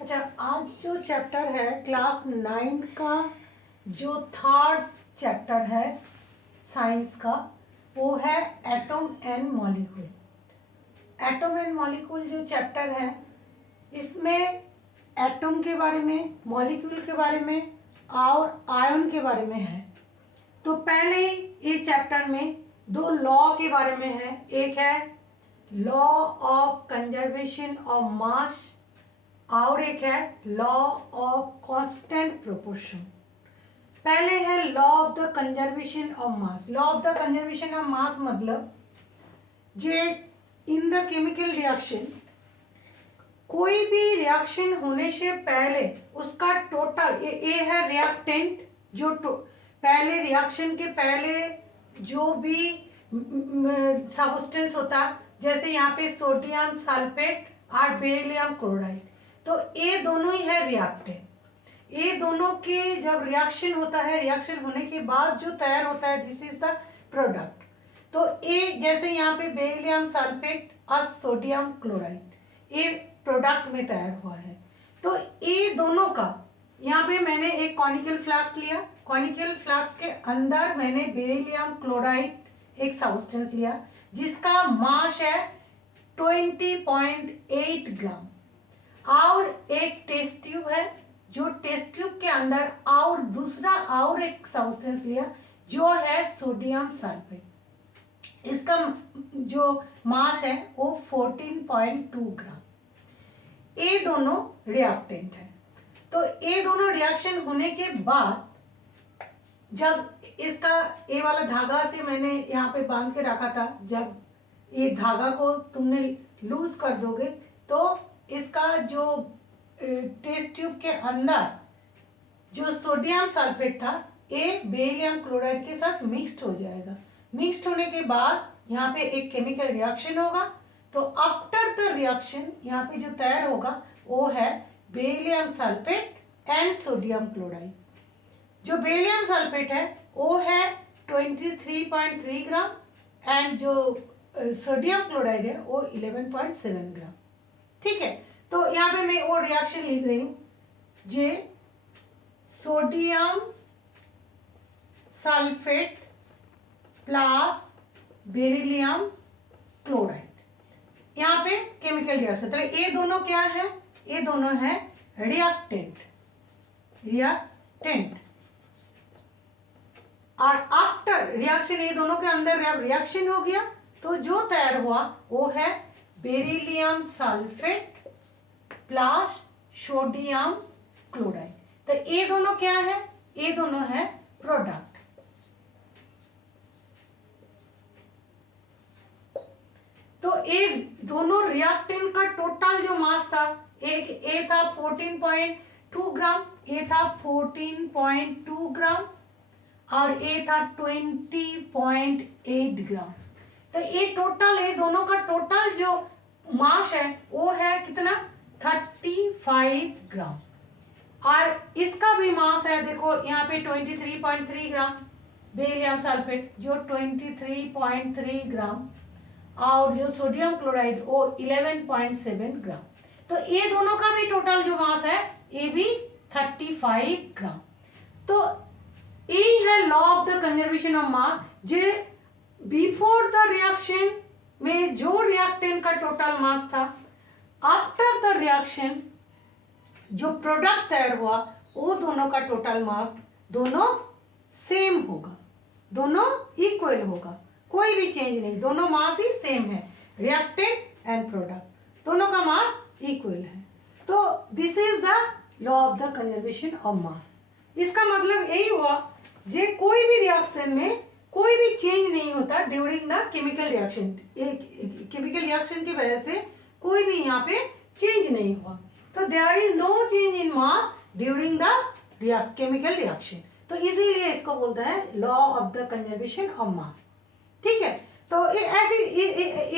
अच्छा, आज जो चैप्टर है क्लास 9 का जो थर्ड चैप्टर है साइंस का, वो है atom and molecule. Atom and molecule जो चैप्टर है, इसमें एटम के बारे में, मॉलिक्यूल के बारे में और आयन के बारे में है। तो पहले ये चैप्टर में दो लॉ के बारे में है। एक है लॉ ऑफ कंजर्वेशन ऑफ मास और एक है लॉ ऑफ कांस्टेंट प्रोपोर्शन। पहले है law of the conservation of mass. Law of the conservation of मास मतलब जे इन द केमिकल रिएक्शन, कोई भी रिएक्शन होने से पहले उसका टोटल, ये है रिएक्टेंट, जो पहले रिएक्शन के पहले जो भी सब्सटेंस होता, जैसे यहाँ पे सोडियम सल्फेट और बेरिलियम क्लोराइड, तो ये दोनों ही है रिएक्टेंट। ये दोनों के जब रिएक्शन होता है, रिएक्शन होने के बाद जो तैयार होता है, दिस इज द प्रोडक्ट। तो ये जैसे यहाँ पे बेरिलियम सल्फेट और सोडियम क्लोराइड, ये प्रोडक्ट में तैयार हुआ है। तो ये दोनों का यहाँ पे मैंने एक कॉनिकल फ्लास्क लिया। कॉनिकल फ्लास्क के अंदर मैंने बेरिलियम क्लोराइड एक सब्सटेंस लिया जिसका मास है 20.8 ग्राम, और एक टेस्ट ट्यूब है, जो टेस्ट ट्यूब के अंदर और दूसरा और एक सब्सटेंस लिया जो है सोडियम सल्फेट। इसका जो मास है वो 14.2 ग्राम। ये दोनों रिएक्टेंट है। तो ये दोनों रिएक्शन होने के बाद जब इसका ये वाला धागा से मैंने यहाँ पे बांध के रखा था, जब ये धागा को तुमने लूज कर दोगे तो इसका जो टेस्ट ट्यूब के अंदर जो सोडियम सल्फेट था, ये बेरिलियम क्लोराइड के साथ मिक्स्ड हो जाएगा। मिक्स्ड होने के बाद यहाँ पे एक केमिकल रिएक्शन होगा। तो आफ्टर द रिएक्शन यहाँ पे जो तैयार होगा वो है beryllium sulphate and sodium chloride. जो बेरिलियम सल्फेट है वो है 23.3 ग्राम एंड जो सोडियम क्लोराइड है वो 11.7 ग्राम। ठीक है, तो यहाँ पे मैं वो रिएक्शन लिख रही हूँ, जे sodium sulphate plus beryllium chloride, यहाँ पे केमिकल रिएक्शन। तो ये दोनों क्या है? ये दोनों है रिएक्टेंट। और आफ्टर रिएक्शन, ये दोनों के अंदर जब रिएक्शन हो गया तो जो तैयार हुआ वो है beryllium sulphate plus sodium chloride. तो ये दोनों क्या है? ये दोनों है प्रोडक्ट। तो ये दोनों रिएक्टेंट का टोटल जो मास था, एक ए था 14.2 ग्राम, ए था 14.2 ग्राम और ए था 20.8 ग्राम। तो ये टोटल, ये दोनों का टोटल जो मास है वो है कितना? 35 ग्राम। और इसका भी मास है, देखो यहाँ पे 23.3 ग्राम बेरिलियम सल्फेट, जो 23.3 ग्राम, और जो सोडियम क्लोराइड वो 11.7 ग्राम। तो ये दोनों का भी टोटल जो मास है ये भी 35 ग्राम। तो यही है law of the conservation of mass, J before the reaction में जो रिएक्टेंट का टोटल मास था, आफ्टर द रिएक्शन जो प्रोडक्ट तैयार हुआ वो दोनों का टोटल मास दोनों सेम होगा, दोनों इक्वल होगा, कोई भी चेंज नहीं, दोनों मास ही सेम है। रिएक्टेंट एंड प्रोडक्ट दोनों का मास इक्वल है। तो this is the law of the conservation of मास। इसका मतलब यही हुआ, जे कोई भी रिएक्शन में कोई भी चेंज नहीं होता during the chemical reaction. Chemical reaction की वजह से कोई भी यहाँ पे चेंज नहीं हुआ। तो there is no change in mass during the chemical reaction. तो इसीलिए इसको बोलते हैं law of the conservation of mass. ठीक है, तो ये ऐसी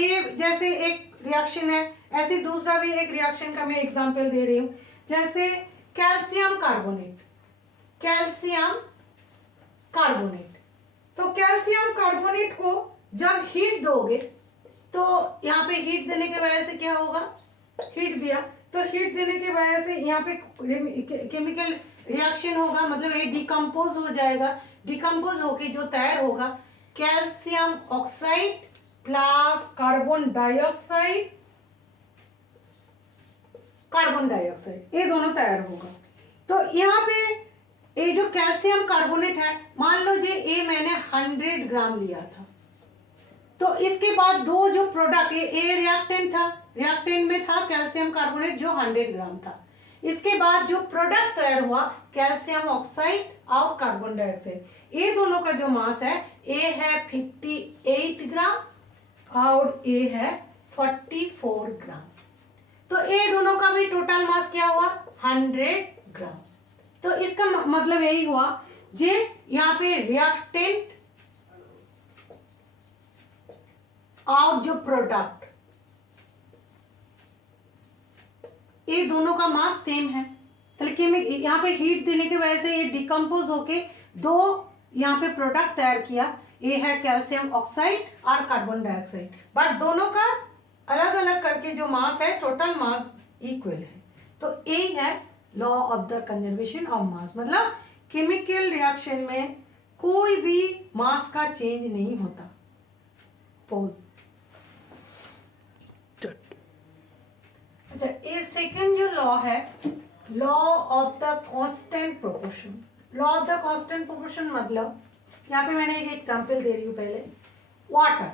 ये जैसे एक रिएक्शन है, ऐसे दूसरा भी एक रिएक्शन का मैं एग्जांपल दे रही हूँ। जैसे कैल्शियम कार्बोनेट, कैल्शियम कार्बोनेट। तो कैल्शियम कार्बोनेट को जब हीट दोगे तो यहाँ पे हीट देने की वजह से क्या होगा? हीट दिया, तो हीट देने की वजह से यहाँ पे केमिकल रिएक्शन होगा, मतलब ये डिकम्पोज हो जाएगा। डिकम्पोज होके जो तैयार होगा calcium oxide plus carbon dioxide, ये दोनों तैयार होगा। तो यहाँ पे ये जो कैल्शियम कार्बोनेट है, मान लो ये मैंने 100 ग्राम लिया था, तो इसके बाद दो जो प्रोडक्ट, ये रिएक्टेंट था, रिएक्टेंट में था कैल्शियम कार्बोनेट जो 100 ग्राम था। इसके बाद जो प्रोडक्ट तैयार हुआ कैल्शियम ऑक्साइड और कार्बन डाइऑक्साइड, ये दोनों का जो मास है, ये है 58 ग्राम और ये है 44 ग्राम। तो ये दोनों का भी टोटल मास क्या हुआ 100 ग्राम। तो इसका मतलब यही हुआ जे यहाँ पे रिएक्टेंट और जो प्रोडक्ट, ये दोनों का मास सेम है। लेकिन यहाँ पे हीट देने की वजह से ये डिकम्पोज होके दो यहाँ पे प्रोडक्ट तैयार किया, ये है कैल्शियम ऑक्साइड और कार्बन डाइऑक्साइड, बट दोनों का अलग अलग करके जो मास है टोटल मास इक्वल है। तो यही है law of the conservation of मास, मतलब केमिकल रिएक्शन में कोई भी मास का चेंज नहीं होता। पोज। अच्छा, ये सेकंड जो लॉ है, law of the constant proportion. Law of the constant proportion मतलब यहाँ पे मैंने एक एग्जांपल दे रही हूँ पहले, वाटर।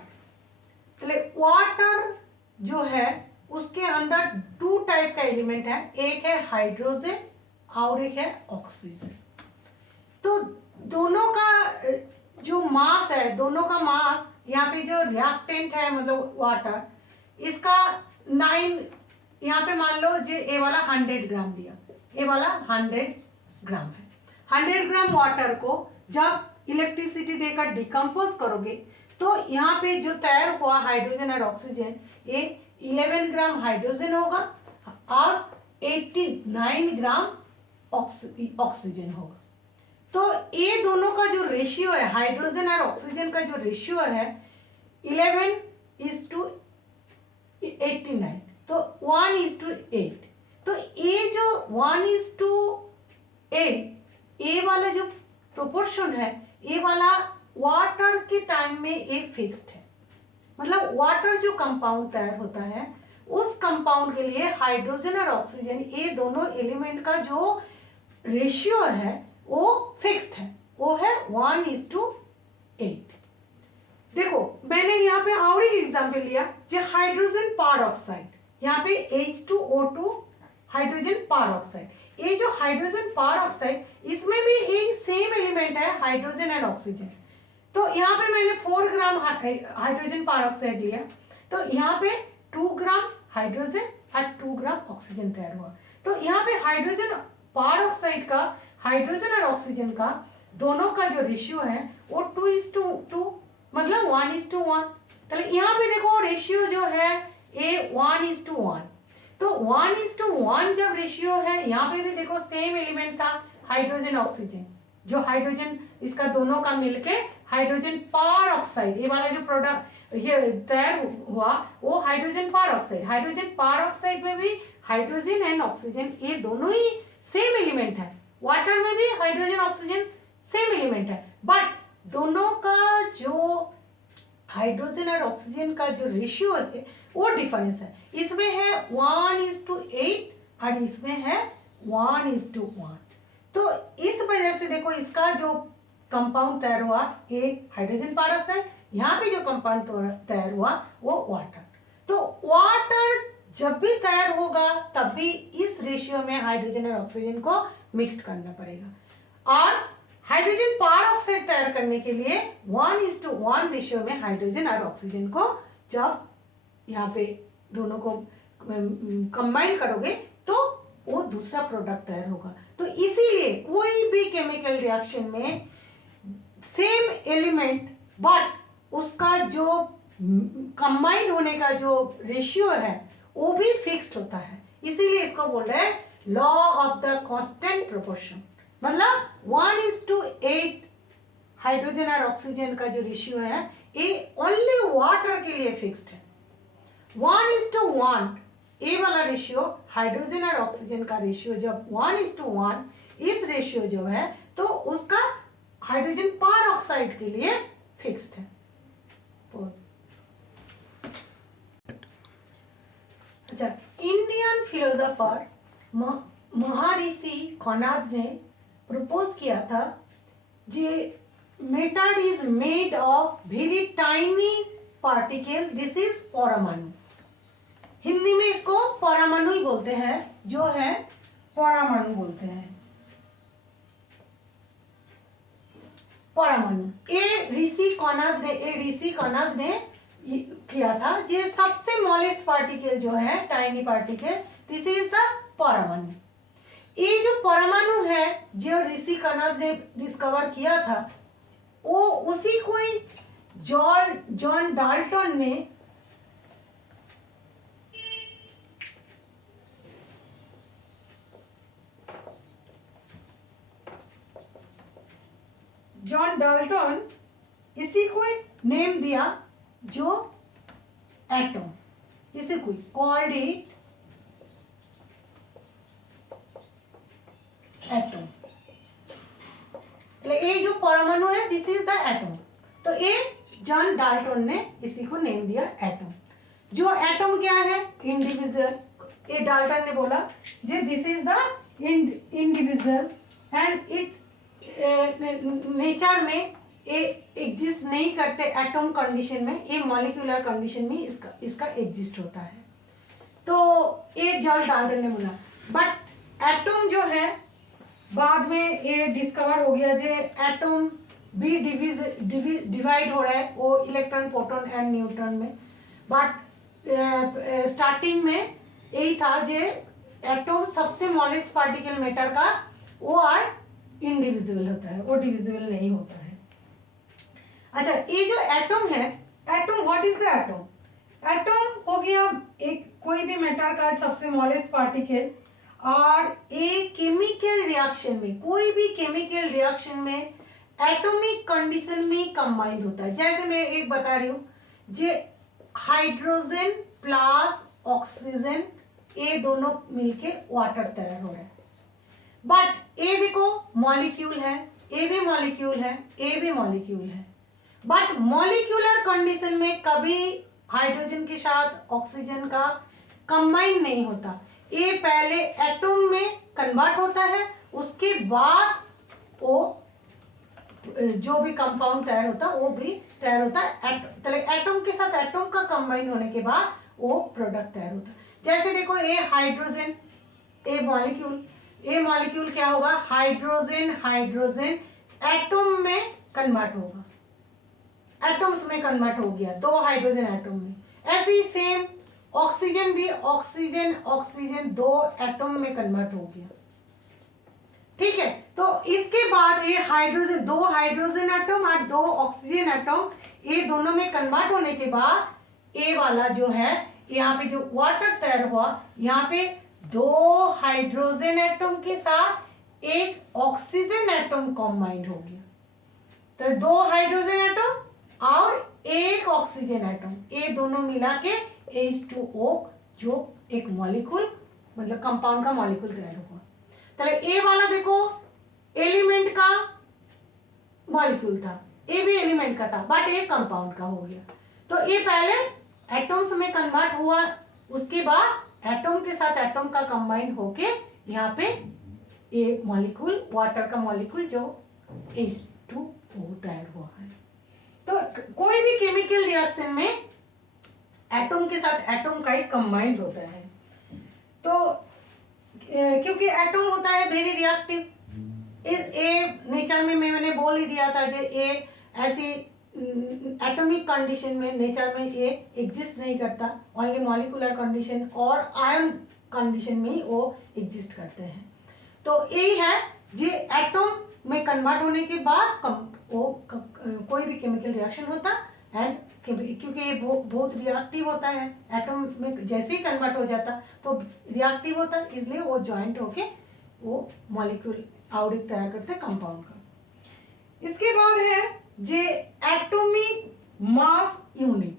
तो वाटर जो है उसके अंदर टू टाइप का एलिमेंट है, एक है हाइड्रोजन और एक है ऑक्सीजन। तो दोनों का जो मास है, दोनों का मास, यहाँ पे जो रिएक्टेंट है मतलब वाटर, इसका 9, यहाँ पे मान लो जो ए वाला 100 ग्राम लिया, ए वाला 100 ग्राम है। 100 ग्राम वाटर को जब इलेक्ट्रिसिटी देकर डिकम्पोज करोगे तो यहाँ पे जो तैयार हुआ हाइड्रोजन और ऑक्सीजन, ये 11 ग्राम हाइड्रोजन होगा और 89 ग्राम ऑक्सीजन होगा। तो ये दोनों का जो रेशियो है, हाइड्रोजन और ऑक्सीजन का जो रेशियो है 11:89, तो 1:8। तो ये जो 1:8, ये वाला जो प्रोपोर्शन है, ये वाला वाटर के टाइम में ये फिक्स्ड है। मतलब वाटर जो कंपाउंड तैयार होता है, उस कंपाउंड के लिए हाइड्रोजन और ऑक्सीजन, ये दोनों एलिमेंट का जो रेशियो है वो फिक्स्ड है, वो है 1:8। देखो मैंने यहाँ पे और एक एग्जाम्पल लिया, जो हाइड्रोजन परऑक्साइड, यहाँ पे H2O2 हाइड्रोजन परऑक्साइड। ये जो हाइड्रोजन परऑक्साइड, इसमें भी एक सेम एलिमेंट है हाइड्रोजन एंड ऑक्सीजन। तो यहाँ पे मैंने 4 ग्राम हाइड्रोजन परऑक्साइड लिया, तो यहाँ पे 2 ग्राम हाइड्रोजन और 2 ग्राम ऑक्सीजन तैयार हुआ। तो यहाँ पे हाइड्रोजन परऑक्साइड का, हाइड्रोजन और ऑक्सीजन का दोनों का जो रेशियो है वो 2:2, मतलब 1:1। तो यहाँ पे देखो रेशियो जो है ये 1:1। तो 1:1 जब रेशियो है, यहाँ पे भी देखो सेम एलिमेंट था हाइड्रोजन ऑक्सीजन, जो हाइड्रोजन इसका दोनों का मिलके हाइड्रोजन परऑक्साइड, ये वाला जो प्रोडक्ट ये तैयार हुआ वो हाइड्रोजन परऑक्साइड। हाइड्रोजन परऑक्साइड में भी हाइड्रोजन एंड ऑक्सीजन ये दोनों ही सेम एलिमेंट है। वाटर में भी हाइड्रोजन ऑक्सीजन सेम एलिमेंट है, बट दोनों का जो हाइड्रोजन और ऑक्सीजन का जो रेशियो है वो डिफरेंस है। इसमें है 1:8 और इसमें है 1:1। तो इस वजह से देखो इसका जो कंपाउंड तैयार हुआ ये हाइड्रोजन परऑक्साइड, यहाँ पे जो कंपाउंड तैयार हुआ वो वाटर। तो वाटर जब भी तैयार होगा तब भी इस रेशियो में हाइड्रोजन और ऑक्सीजन को मिक्स करना पड़ेगा। और हाइड्रोजन परऑक्साइड तैयार करने के लिए 1:1 रेशियो में हाइड्रोजन और ऑक्सीजन को जब यहाँ पे दोनों को कंबाइन करोगे तो वो दूसरा प्रोडक्ट तैयार होगा। तो इसीलिए कोई भी केमिकल रिएक्शन में सेम एलिमेंट बट उसका जो कंबाइन होने का जो रेशियो है वो भी फिक्स्ड होता है, इसीलिए इसको बोल रहे हैं law of the constant proportion. मतलब 1:8 हाइड्रोजन और ऑक्सीजन का जो रेशियो है ये ओनली वाटर के लिए फिक्स्ड है। 1:1 ए वाला रेशियो हाइड्रोजन और ऑक्सीजन का रेशियो जब 1:1, इस रेशियो जो है तो उसका हाइड्रोजन पर ऑक्साइड के लिए फिक्स्ड है। अच्छा, इंडियन फिलोसोफर महर्षि कणाद ने प्रपोज किया था जे matter is made of very tiny particle, this is परमाणु। हिंदी में इसको परमाणु ही बोलते हैं, जो है परमाणु बोलते हैं, परमाणु। ए ऋषि कणाद ने किया था जे सबसे स्मॉलेस्ट पार्टिकल जो है, tiny particle, this is the परमाणु। ये जो परमाणु है जो ऋषि कणाद ने डिस्कवर किया था, वो उसी को ही जॉन डाल्टन ने इसी को नेम दिया जो एटम, इसे कोई कॉल्ड इट एटम। ये जो परमाणु है दिस इज द एटम। तो ये जॉन डाल्टन ने इसी को नेम दिया एटम। जो एटम क्या है? इंडिविजुअल। ये डाल्टन ने बोला जे this is the individual and it nature में ये एग्जिस्ट नहीं करते एटम कंडीशन में, ये मॉलिक्यूलर कंडीशन में इसका एग्जिस्ट होता है। तो ये जॉन डाल्टन ने बोला। बट एटम जो है बाद में ये डिस्कवर हो गया जे एटम भी डिवाइड हो रहा है वो इलेक्ट्रॉन, प्रोटॉन एंड न्यूट्रॉन में। बट स्टार्टिंग में यही था जे एटम सबसे स्मॉलेस्ट पार्टिकल मैटर का वो और इंडिविजुअल होता है, वो डिविजिबल नहीं होता है। अच्छा, ये जो एटम है, atom what is the atom? Atom हो गया एक कोई भी मैटर का सबसे स्मॉलेस्ट पार्टिकल, और एक केमिकल रिएक्शन में, कोई भी केमिकल रिएक्शन में एटॉमिक कंडीशन में कंबाइंड होता है। जैसे मैं एक बता रही हूँ जे हाइड्रोजन प्लस ऑक्सीजन, ये दोनों मिलके वाटर तैयार हो रहा है। बट ये देखो मॉलिक्यूल है, ये भी मॉलिक्यूल है, ये भी मॉलिक्यूल है। बट मॉलिक्यूलर कंडीशन में कभी हाइड्रोजन के साथ ऑक्सीजन का कंबाइन नहीं होता। ये पहले एटम में कन्वर्ट होता है, उसके बाद वो जो भी कंपाउंड तैयार होता है वो भी तैयार होता है। एटम के साथ एटम का कंबाइन होने के बाद वो प्रोडक्ट तैयार होता है। जैसे देखो ये हाइड्रोजन, ये मॉलिक्यूल क्या होगा? हाइड्रोजन हाइड्रोजन एटम में कन्वर्ट होगा, एटम्स में कन्वर्ट हो गया, 2 हाइड्रोजन एटम में। ऐसे ही सेम ऑक्सीजन भी ऑक्सीजन ऑक्सीजन 2 एटम में कन्वर्ट हो गया। ठीक है, तो इसके बाद ये हाइड्रोजन 2 हाइड्रोजन एटम और 2 ऑक्सीजन एटम, ये दोनों में कन्वर्ट होने के बाद ये वाला जो है यहाँ पे जो वाटर तैयार हुआ, यहाँ पे 2 हाइड्रोजन एटम के साथ एक ऑक्सीजन एटम कॉम्बाइंड हो गया। तो 2 हाइड्रोजन एटम और एक ऑक्सीजन एटम, ये दोनों मिला के H2O जो एक मॉलिक्यूल मतलब कंपाउंड का मॉलिक्यूल तैयार हुआ। तो ए वाला देखो एलिमेंट का मॉलिक्यूल था, ए भी एलिमेंट का था, बट ये कंपाउंड का हो गया। तो ये पहले एटम्स में कन्वर्ट हुआ, उसके बाद एटम के साथ एटम का कंबाइन होके यहाँ पे ये मॉलिक्यूल, वाटर का मॉलिक्यूल जो H2O तैयार हुआ है। तो कोई भी केमिकल रिएक्शन में एटम के साथ एटम का ही कंबाइंड होता है। तो क्योंकि एटम होता है वेरी रिएक्टिव, ये नेचर में मैंने बोल ही दिया था जो ये ऐसी एटॉमिक कंडीशन में नेचर में ये एग्जिस्ट नहीं करता, ओनली मॉलिक्यूलर कंडीशन और आयन कंडीशन में ही वो एग्जिस्ट करते हैं। तो यही है जो एटम में कन्वर्ट होने के बाद वो कोई भी केमिकल रिएक्शन होता एंड क्योंकि ये बहुत रिएक्टिव होता है, एटम में जैसे ही कन्वर्ट हो जाता तो रिएक्टिव होता है, इसलिए वो जॉइंट होके वो मॉलिक्यूल आवृत तैयार करते हैं कंपाउंड का। इसके बाद है जे atomic mass unit.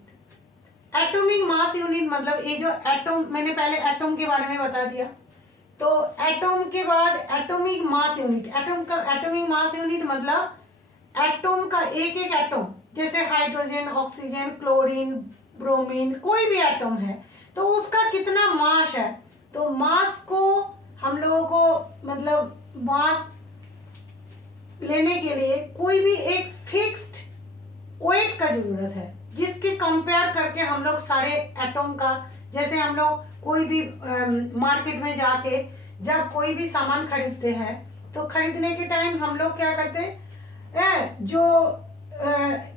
Atomic mass unit मतलब ये जो एटम, मैंने पहले एटम के बारे में बता दिया, तो एटम के बाद एटॉमिक मास यूनिट, एटम का एटॉमिक मास यूनिट मतलब एटम का एक एक एटम, जैसे हाइड्रोजन, ऑक्सीजन, क्लोरीन, ब्रोमीन, कोई भी एटम है तो उसका कितना मास है। तो मास को हम लोगों को मतलब मास लेने के लिए कोई भी एक फिक्स्ड वेट का जरूरत है, जिसके कंपेयर करके हम लोग सारे एटम का, जैसे हम लोग कोई भी मार्केट में जाके जब कोई भी सामान खरीदते हैं तो खरीदने के टाइम हम लोग क्या करते हैं, जो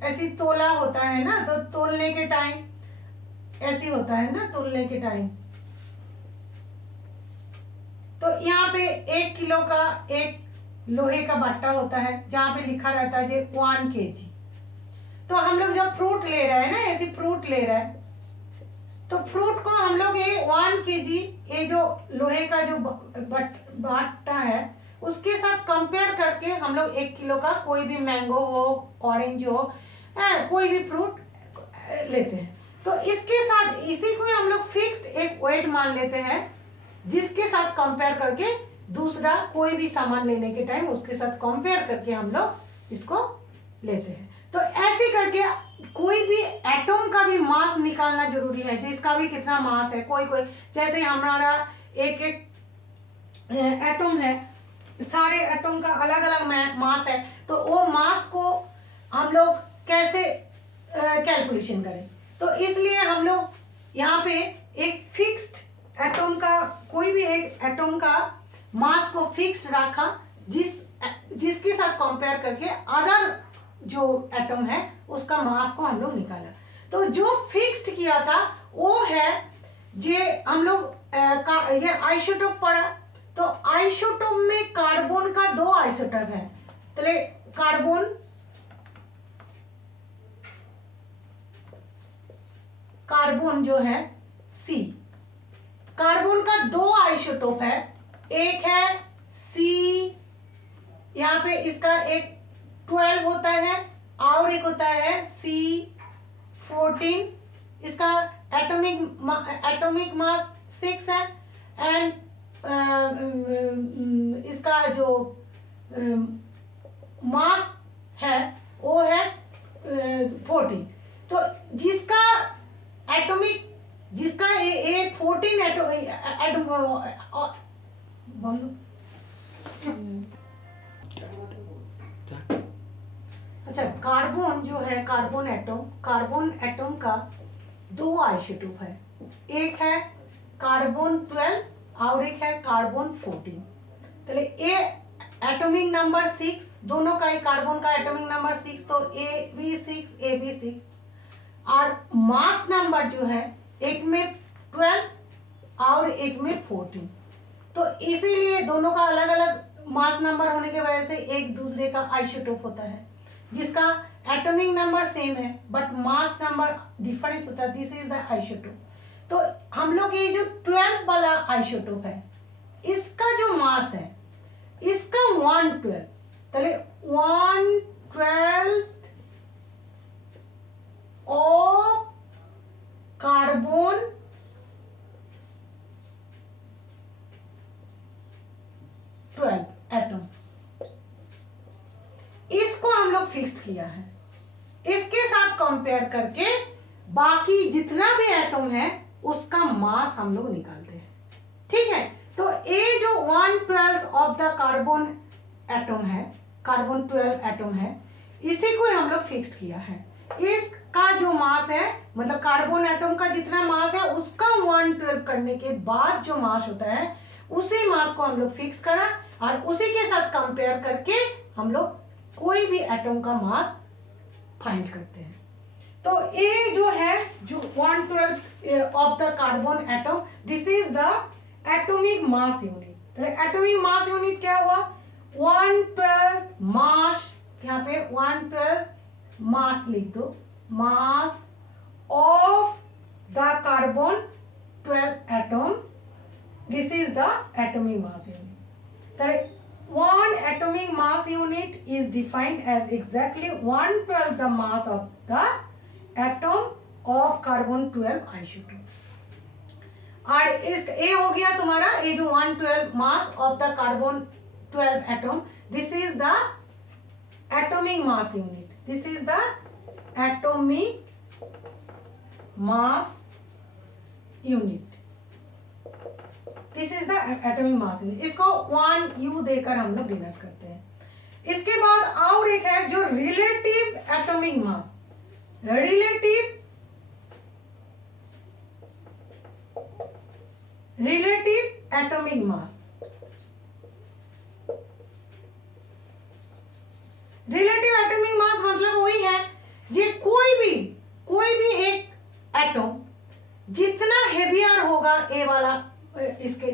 ऐसी तोला होता है ना, तो तोलने के टाइम ऐसी होता है ना, तोलने के टाइम तो यहाँ पे 1 किलो का एक लोहे का बट्टा होता है जहाँ पे लिखा रहता है 1 kg। तो हम लोग जब फ्रूट ले रहे हैं ना, ऐसी फ्रूट ले रहे हैं तो फ्रूट को हम लोग ये 1 kg ये जो लोहे का जो बट्टा है उसके साथ कंपेयर करके हम लोग 1 किलो का कोई भी मैंगो हो, ऑरेंज हो, कोई भी फ्रूट लेते हैं। तो इसके साथ इसी को हम लोग फिक्स्ड एक वेट मान लेते हैं, जिसके साथ कंपेयर करके दूसरा कोई भी सामान लेने के टाइम उसके साथ कंपेयर करके हम लोग इसको लेते हैं। तो ऐसे करके कोई भी एटम का भी मास निकालना जरूरी है, जिसका भी कितना मास है। कोई कोई जैसे हमारा एक एक एटम है, सारे एटम का अलग अलग मास है, तो वो मास को हम लोग कैसे कैलकुलेशन करें। तो इसलिए हम लोग यहाँ पे एक फिक्स्ड एटम का, कोई भी एक एटम का मास को फिक्स्ड रखा, जिसके साथ कंपेयर करके अदर जो एटम है उसका मास को हम लोग निकाला। तो जो फिक्स्ड किया था वो है जे हम लोग ये आइसोटोप पढ़ा। तो आइसोटोप में कार्बन का 2 आइसोटोप है, तो कार्बन जो है C, कार्बन का 2 आइसोटोप है, एक है C, यहाँ पे इसका एक 12 होता है और एक होता है C14, इसका एटॉमिक मास 6 है, एंड इसका जो मास है वो है 14। तो जिसका एटॉमिक, जिसका ये 14 एटम अच्छा, कार्बन जो है, कार्बन एटम का 2 आइसोटोप है, एक है कार्बन 12 और एक है कार्बन 14। तो ये एटॉमिक नंबर 6, दोनों का, कार्बन का एटॉमिक नंबर 6, तो AB6 और मास नंबर जो है एक में 12 और एक में 14। तो इसीलिए दोनों का अलग अलग मास नंबर होने की वजह से एक दूसरे का आइसोटोप होता है, जिसका एटॉमिक नंबर सेम है बट मास नंबर डिफरेंस होता है। This is the isotope. तो हम लोग ये जो 12 वाला आइसोटोप है, इसका जो मास है, इसका 112, चले 112 ऑफ कार्बन 12 एटम, इसको हम लोग फिक्स्ड किया है। इसके साथ कंपेयर करके बाकी जितना भी एटम है उसका मास हम लोग निकालते हैं, ठीक है। तो ये जो 1/12 ऑफ द कार्बन एटम है, कार्बन 12 एटम है, इसी को हम लोग फिक्स्ड किया है। इसका जो मास है, मतलब कार्बन एटम का जितना मास है उसका 1/12 करने के बाद जो मास होता है, उसी मास को हम लोग फिक्स करा और उसी के साथ कंपेयर करके हम लोग कोई भी एटम का मास फाइंड करते हैं। तो ये जो है, जो 1/12 of the carbon atom, this is the atomic mass unit. Atomic mass unit क्या हुआ, 1/12 मास, यहाँ पे 1/12 मास लिख दो, मास of the carbon 12 atom, this is the atomic mass unit. So one atomic mass unit is defined as exactly 1/12 the mass of the atom of carbon 12 isotope. और इस ए हो गया तुम्हारा ये जो 112 मास of the carbon 12 atom, this is the atomic mass unit, this is the atomic mass unit, this is the atomic mass unit. इसको 1 U देकर हम लोग डिनोट करते हैं। इसके बाद और एक है जो relative atomic mass, relative atomic mass. Relative atomic mass मतलब वही है जे कोई भी एक एटम जितना हेवियर होगा ए वाला इसके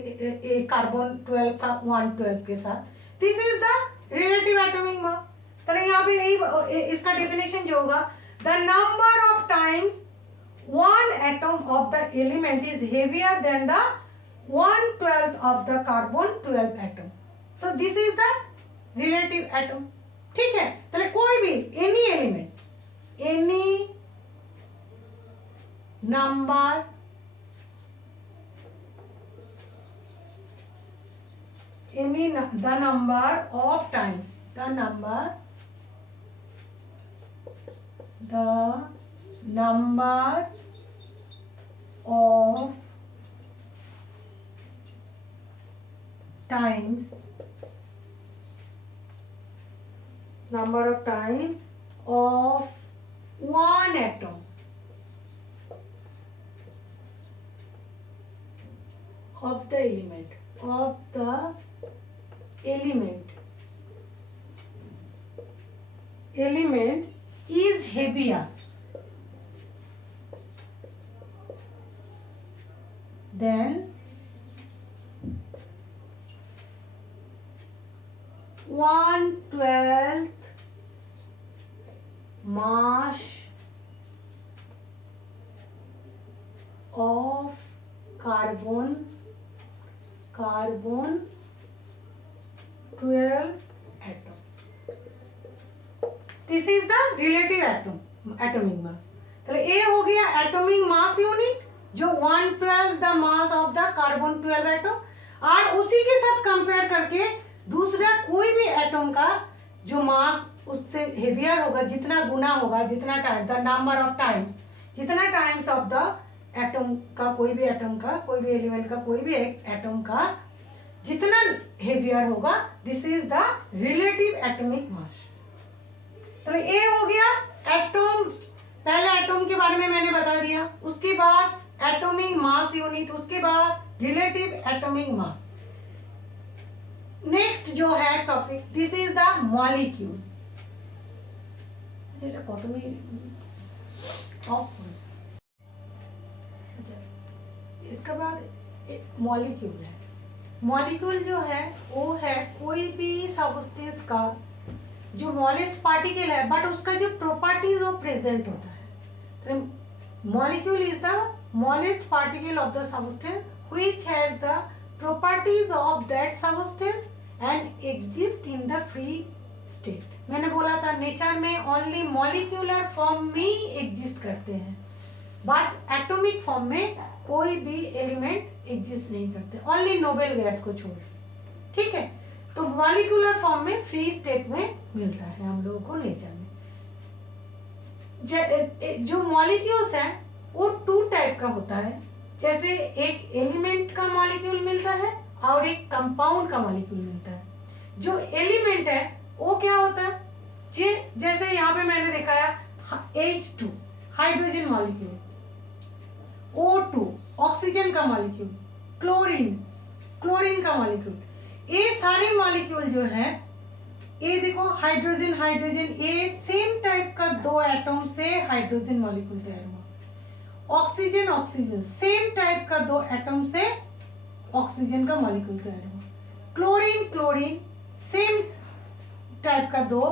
कार्बन 12 का 112 के साथ, this is the relative atomic mass. तो यहाँ पे यही इसका डेफिनेशन जो होगा, the number of times one atom of the element is heavier than the 1/12 of the carbon 12 atom. तो this is the relative atom. ठीक है, तो कोई भी any element, any number the number of times, the number of times of one atom of the element is heavier than 1/12 mass of carbon 12 atom. This is the relative atomic mass. तो ये हो गया atomic mass unit जो 1/12 the mass of the carbon 12 atom, और उसी के साथ compare करके दूसरा कोई भी एटम का जो मास उससे हेवियर होगा, जितना गुना होगा, जितना time, the number of times, जितना टाइम्स ऑफ द एटम का, कोई भी एटम का, कोई भी एलिमेंट का, कोई भी एक एटम का जितना हेवियर होगा, this is the relative atomic mass. तो ये हो गया एटम, पहले एटम के बारे में मैंने बता दिया, उसके बाद एटॉमिक मास यूनिट, उसके बाद रिलेटिव एटॉमिक मास। नेक्स्ट जो है topic, this is the molecule. এটা কত মিনিট অফ করে, अच्छा इसका बाद मॉलिक्यूल है। मॉलिक्यूल जो है वो है कोई भी सब्सटेंस का जो स्मॉलेस्ट पार्टिकल है बट उसका जो प्रॉपर्टीज वो प्रेजेंट होता है। तो molecule is the smallest particle of the substance which has the properties of that substance and exist in the free state. मैंने बोला था नेचर में ओनली मॉलिक्यूलर फॉर्म में ही एग्जिस्ट करते हैं, बट एटॉमिक फॉर्म में कोई भी एलिमेंट एग्जिस्ट नहीं करते, ओनली नोबेल गैस को छोड़। ठीक है, तो मॉलिक्यूलर फॉर्म में फ्री स्टेट में मिलता है हम लोगों को नेचर में। जो मॉलिक्यूल्स हैं वो 2 टाइप का होता है, जैसे एक एलिमेंट का मॉलिक्यूल मिलता है और एक कंपाउंड का मॉलिक्यूल मिलता है। जो एलिमेंट है वो क्या होता है, जैसे यहाँ पे मैंने दिखाया H2 hydrogen molecule, O2 oxygen का मॉलिक्यूल, क्लोरीन का मॉलिक्यूल। ये सारे मॉलिक्यूल जो है, ये देखो हाइड्रोजन हाइड्रोजन, ये सेम टाइप का 2 एटम से हाइड्रोजन मॉलिक्यूल तैयार हुआ। ऑक्सीजन ऑक्सीजन सेम टाइप का 2 एटम से ऑक्सीजन का मॉलिक्यूल तैयार हुआ। क्लोरीन सेम टाइप का 2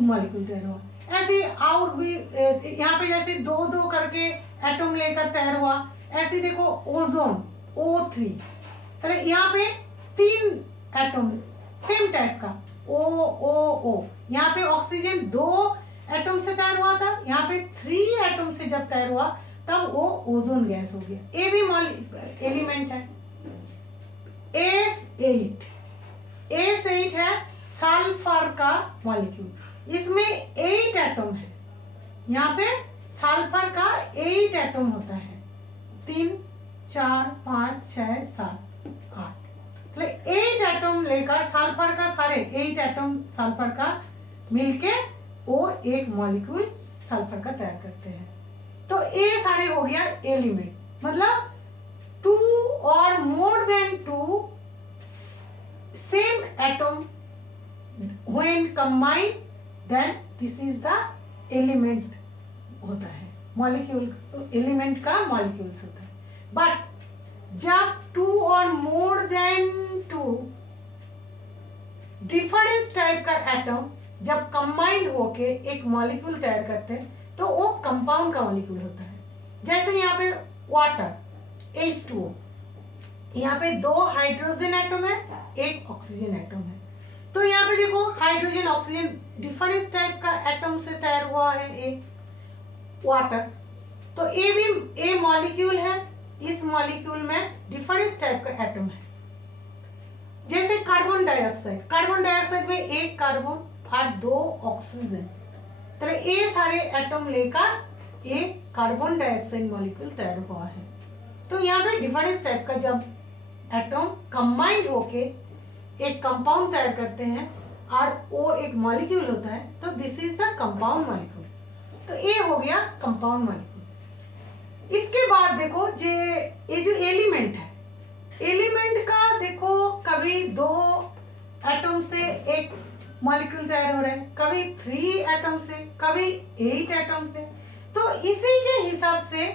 मॉलिक्यूल तैयार हुआ। ऐसे और भी यहाँ पे जैसे 2-2 करके एटम लेकर तैयार हुआ, ऐसे देखो ओजोन O3, तो यहाँ पे 3 एटम सेम टाइप का O, यहाँ पे ऑक्सीजन 2 एटम से तैयार हुआ था, यहाँ पे 3 एटम से जब तैयार हुआ तब वो ओजोन गैस हो गया। ये भी एलिमेंट है। S8 है सल्फर का मॉलिक्यूल, इसमें 8 एटम है। यहाँ पे सल्फर का 8 एटम होता है, 3 4 5 6 7 8, तो 8 एटम लेकर सल्फर का सारे 8 एटम सल्फर का मिलके वो एक मॉलिक्यूल सल्फर का तैयार करते हैं। तो ये सारे हो गया एलिमेंट, मतलब 2 और more than 2 same atom when combined, then this is the element होता है। मॉलिक्यूल एलिमेंट का मॉलिक्यूल्स होता है। बट जब 2 और मोर देन 2 डिफरेंट टाइप का एटम जब कंबाइंड होके एक मॉलिक्यूल तैयार करते हैं तो वो कंपाउंड का मॉलिक्यूल होता है। जैसे यहाँ पे वाटर H2O, यहाँ पे 2 हाइड्रोजन एटम है, 1 ऑक्सीजन एटम है। तो यहाँ पे देखो हाइड्रोजन ऑक्सीजन डिफरेंट टाइप का एटम से तैयार हुआ है एक वाटर। तो ये भी ए मॉलिक्यूल है, इस मॉलिक्यूल में डिफरेंट टाइप का एटम है। जैसे कार्बन डाइऑक्साइड में 1 कार्बन और 2 ऑक्सीजन, तो ये सारे एटम लेकर एक कार्बन डाइऑक्साइड मॉलिक्यूल तैयार हुआ है। तो यहाँ पे डिफरेंट टाइप का जब एटम कंबाइंड होके एक कंपाउंड तैयार करते हैं और वो एक मॉलिक्यूल होता है, तो this is the compound molecule. तो ये हो गया कंपाउंड मॉलिक्यूल। इसके बाद देखो ये जो एलिमेंट है, एलिमेंट का देखो कभी 2 एटम से एक मॉलिक्यूल तैयार हो रहा है, कभी 3 एटम से, कभी 8 एटम से। तो इसी के हिसाब से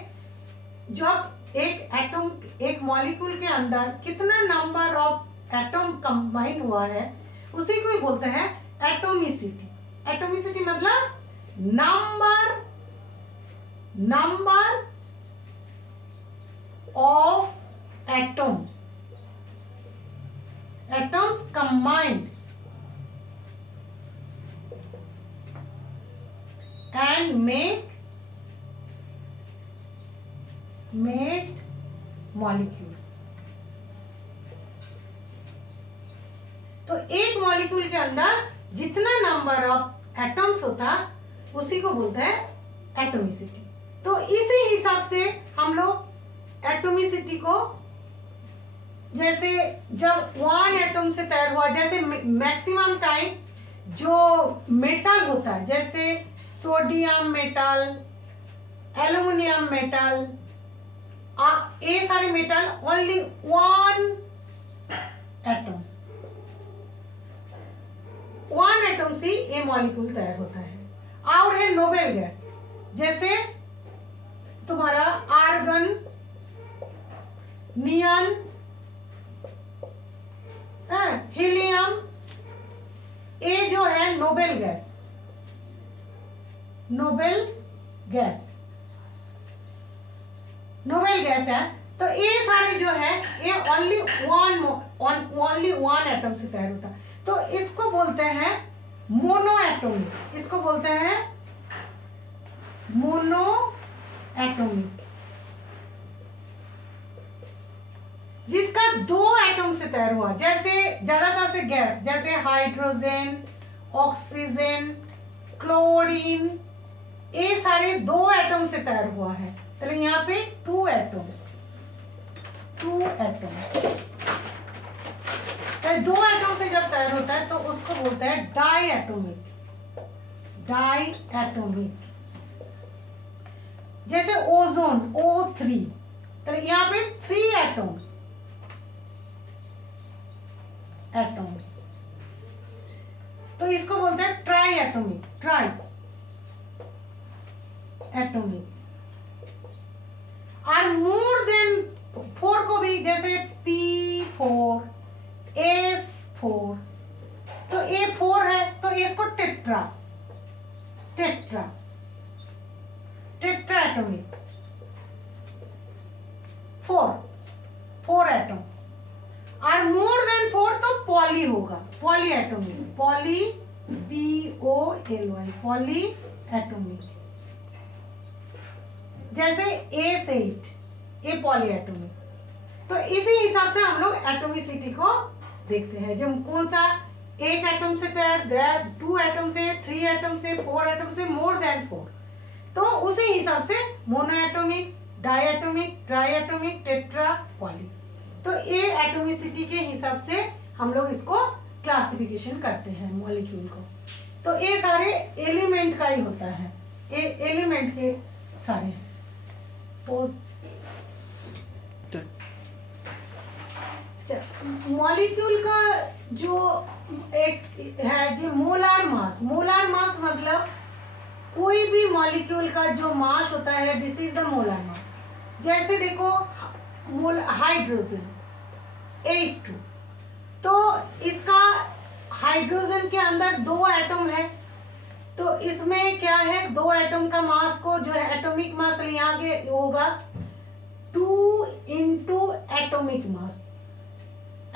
जब एक एटम एक मॉलिक्यूल के अंदर कितना नंबर ऑफ एटम कंबाइन हुआ है उसी को ही बोलते हैं एटोमिसिटी। एटोमिसिटी मतलब number of atoms combined and make molecule। तो एक मॉलिक्यूल के अंदर जितना नंबर ऑफ एटम्स होता उसी को बोलते हैं एटोमिसिटी। तो इसी हिसाब से हम लोग एटोमिसिटी को, जैसे जब 1 एटम से तैयार हुआ, जैसे मैक्सिमम टाइम जो मेटल होता है, जैसे सोडियम मेटल, एल्युमिनियम मेटल, ये सारे मेटल ओनली 1 एटम से ये मॉलिक्यूल तैयार होता है। और है नोबेल गैस, जैसे तुम्हारा आर्गन, नियन, हीलियम, ये जो है नोबेल गैस है। तो ये सारे जो है ये ओनली वन एटम से तैयार होता है। तो इसको बोलते हैं मोनोएटॉमिक, इसको बोलते हैं मोनोएटॉमिक, जिसका 2 एटम से तैयार हुआ। जैसे ज्यादातर से गैस, जैसे हाइड्रोजन, ऑक्सीजन, क्लोरीन, ये सारे 2 एटम से तैयार हुआ है। तो यहाँ पे 2 एटम। तो 2 एटम से जब तैयार होता है तो उसको बोलते हैं डाईएटॉमिक। जैसे ओजोन O3, तो यहाँ पे 3 एटम्स, तो इसको बोलते हैं ट्राईएटॉमिक। और मोर देन 4 को भी, जैसे P4, S4, तो A4 है तो इसको टेट्राएटॉमिक, 4 एटम। और मोर देन 4 तो पॉली होगा, पॉलीएटॉमिक, पॉलीएटॉमिक। एटॉमिक, जैसे A8 ए पॉली एटॉमिक। तो इसी हिसाब से हम लोग एटॉमिसिटी को देखते हैं, जब कौन सा एक एटम से तैयार, 2 एटम से, 3 एटम से, 4 एटम से, मोर देन 4, तो उसी हिसाब से मोनोएटॉमिक, डायएटॉमिक, ट्राइएटॉमिक, टेट्रा, पॉली। तो ये एटॉमिसिटी के हिसाब से हम लोग इसको क्लासिफिकेशन करते हैं मॉलिक्यूल को। तो ये सारे एलिमेंट का ही होता है, ये एलिमेंट के सारे मॉलिक्यूल का जो एक है जो मोलार मास, मोलार मास मतलब कोई भी मॉलिक्यूल का जो मास होता है, this is the molar mass. जैसे देखो हाइड्रोजन H2, तो इसका हाइड्रोजन के अंदर 2 एटम है, तो इसमें क्या है, 2 एटम का मास को जो है एटॉमिक मास यहाँ के होगा 2 into atomic mass,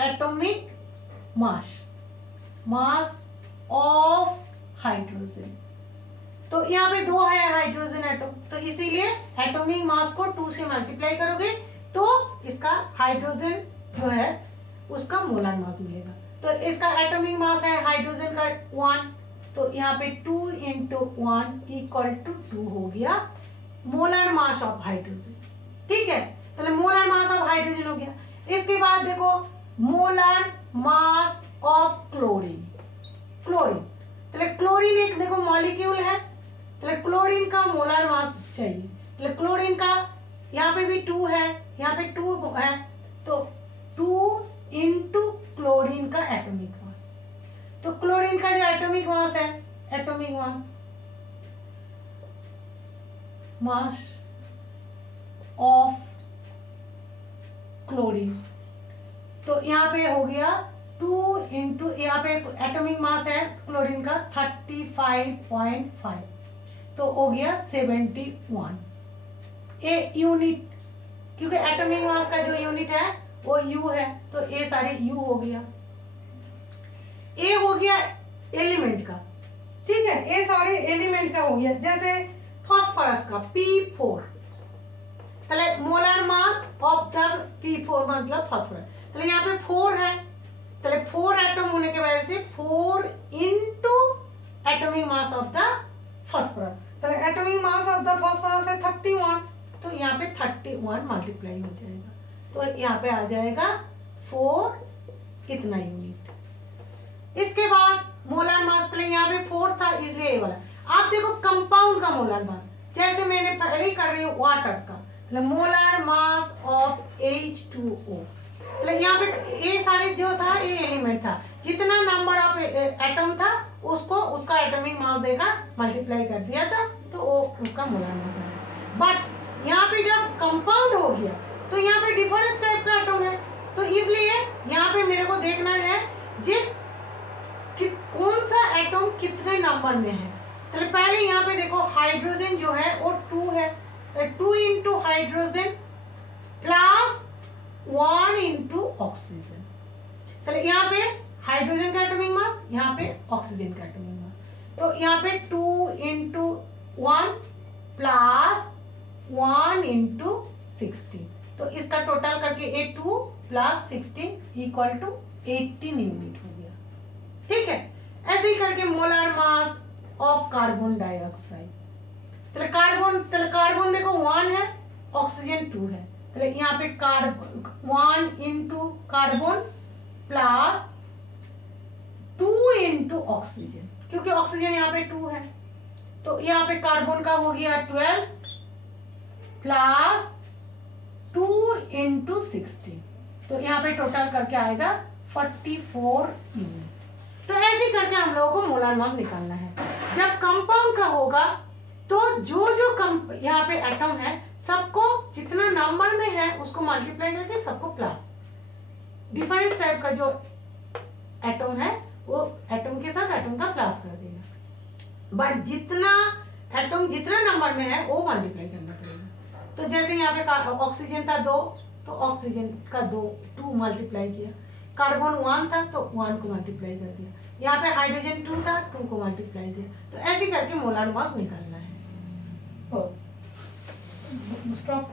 atomic mass, mass of hydrogen. तो यहाँ पे 2 है हाइड्रोजन एटम, तो इसीलिए एटॉमिक मास को 2 से मल्टीप्लाई करोगे तो इसका हाइड्रोजन जो है उसका मोलर मास मिलेगा। तो इसका एटॉमिक मास है हाइड्रोजन का 1, तो यहाँ पे 2 इंटू 1 इक्वल टू 2 हो गया मोलर मास ऑफ हाइड्रोजन। ठीक है, तो मोलर मास ऑफ हाइड्रोजन हो गया। इसके बाद देखो molar mass of chlorine, chlorine, तो क्लोरीन एक देखो मॉलिक्यूल है, तो क्लोरीन का मोलर मास चाहिए, तो क्लोरीन का यहाँ पे भी 2 है, यहाँ पे 2 है, तो 2 इंटू क्लोरीन का एटॉमिक मास। तो क्लोरीन का जो एटॉमिक मास है, atomic mass, mass of chlorine, तो यहाँ पे हो गया 2 इंटू, यहाँ पे एटॉमिक मास है क्लोरीन का 35.5, तो हो गया 71 ए यूनिट, क्योंकि एटॉमिक मास का जो यूनिट है वो यू है, तो ए सारे यू हो गया। ए हो गया एलिमेंट का, ठीक है, ए सारे एलिमेंट का हो गया। जैसे फास्फोरस का P4, चले molar mass of the P4 मतलब फास्फोरस, चले यहाँ पे 4 है, चले 4 एटम होने के वजह से 4 into atomic mass of the phosphorus, चले atomic mass of the phosphorus है 31, तो यहाँ पे 31 मल्टीप्लाई हो जाएगा, तो यहाँ पे आ जाएगा 4 इतना यूनिट। इसके बाद मोलर मास, पहले यहाँ पे 4 था इसलिए ये वाला। आप देखो कंपाउंड का मोलर मास, जैसे मैंने पहले ही कर रही हूँ वाटर का, मोलर मास ऑफ H2O, तो यहाँ पे ये सारे जो था ये एलिमेंट था, जितना नंबर ऑफ एटम था उसको उसका एटॉमिक मास देकर मल्टीप्लाई कर दिया था, तो वो उसका मोलर मास है। बट यहाँ पे जब कंपाउंड हो गया तो यहाँ पे डिफरेंट टाइप का एटम है, तो इसलिए यहाँ पे मेरे को देखना है जे कि कौन सा एटम कितने नंबर में है। तो पहले यहाँ पे देखो हाइड्रोजन जो है वो 2 है, तो 2 into hydrogen plus 1 into oxygen, तो यहाँ पे हाइड्रोजन का एटॉमिक मास, यहाँ पे ऑक्सीजन का एटॉमिक मास, तो यहाँ पे 2 इंटू 1 प्लस 1 इंटू 16, तो इसका टोटल करके 2 प्लस 16 इक्वल टू 18 यूनिट हो गया। ठीक है, ऐसे ही करके molar mass of carbon dioxide, तो कार्बन देखो 1 है, ऑक्सीजन 2 है, तो यहाँ पे 1 into carbon plus 2 into oxygen, क्योंकि ऑक्सीजन यहाँ पे 2 है, तो यहाँ पे कार्बन का हो गया 12 प्लस 2 इंटू 16, तो यहाँ पे टोटल करके आएगा 44 यूनिट। तो ऐसे करके हम लोगों को मोलर मास निकालना है। जब कंपाउंड का होगा तो जो यहाँ पे एटम है सबको जितना नंबर में है उसको मल्टीप्लाई करके सबको प्लस, डिफरेंट टाइप का जो एटम है वो एटम के साथ एटम का प्लस कर देगा, बट जितना एटम जितना नंबर में है वो मल्टीप्लाई करना पड़ेगा। तो जैसे यहाँ पे ऑक्सीजन था 2, तो ऑक्सीजन का 2 मल्टीप्लाई किया, कार्बन 1 था तो 1 को मल्टीप्लाई कर दिया, यहाँ पे हाइड्रोजन 2 था 2 को मल्टीप्लाई किया, तो ऐसे करके मोलार मास निकालना है। स्टॉप